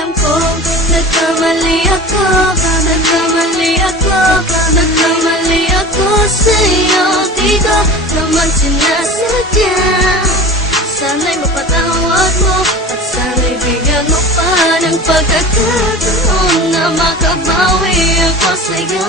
Alam ko, nagkamali ako Nagkamali ako Nagkamali ako sa'yo. Di ko naman sinasadya. Sana'y mapatawad mo At sana'y bigyan mo pa ng pagkakataon Na makabawi ako sa'yo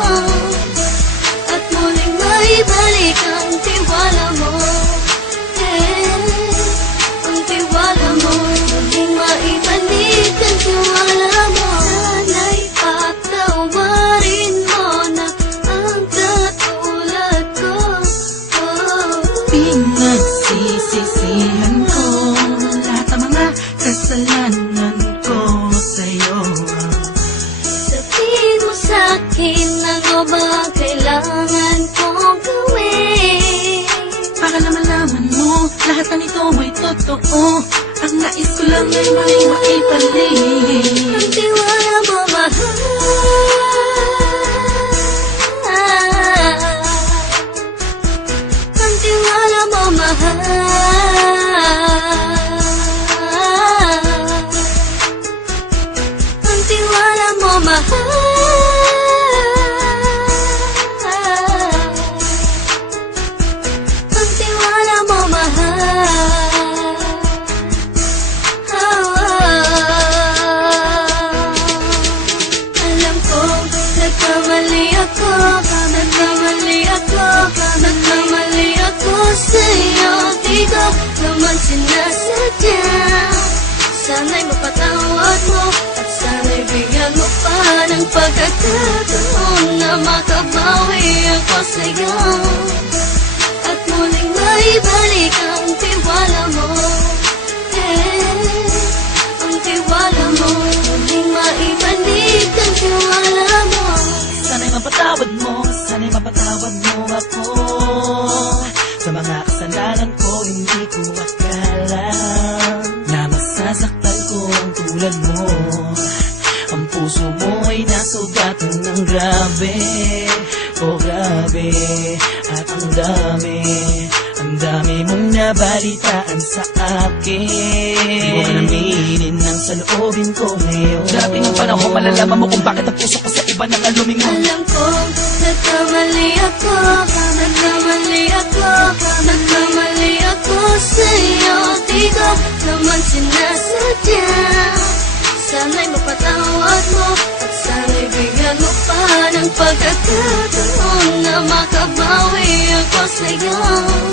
ba kailangan kong gawin Para naman laman mo, lahat na nito ay totoo. Ang nais ko lang ay may maibalik. Ang tiwala mo mahal naman sinasadya Sana'y mapatawad mo At sana'y bigyan mo pa ng pagkakataon Na makabawi ako sa'yo At muling maibalik ang tiwala mo Oh grabe, at ang dami Ang dami mong nabalitaan sa akin. Di mo aminin ang saloobin ko ngayon. Dating ang panahon malalaman mo kung bakit ang puso ko sa iba nang alumingon Alam ko, nagkamali ako Nagkamali ako Nagkamali ako sa'yo. Di ko naman sinasadya. Sana'y mapatawad mo At sana'y bigyan mo pa ng pagkakataon ako sa'yo At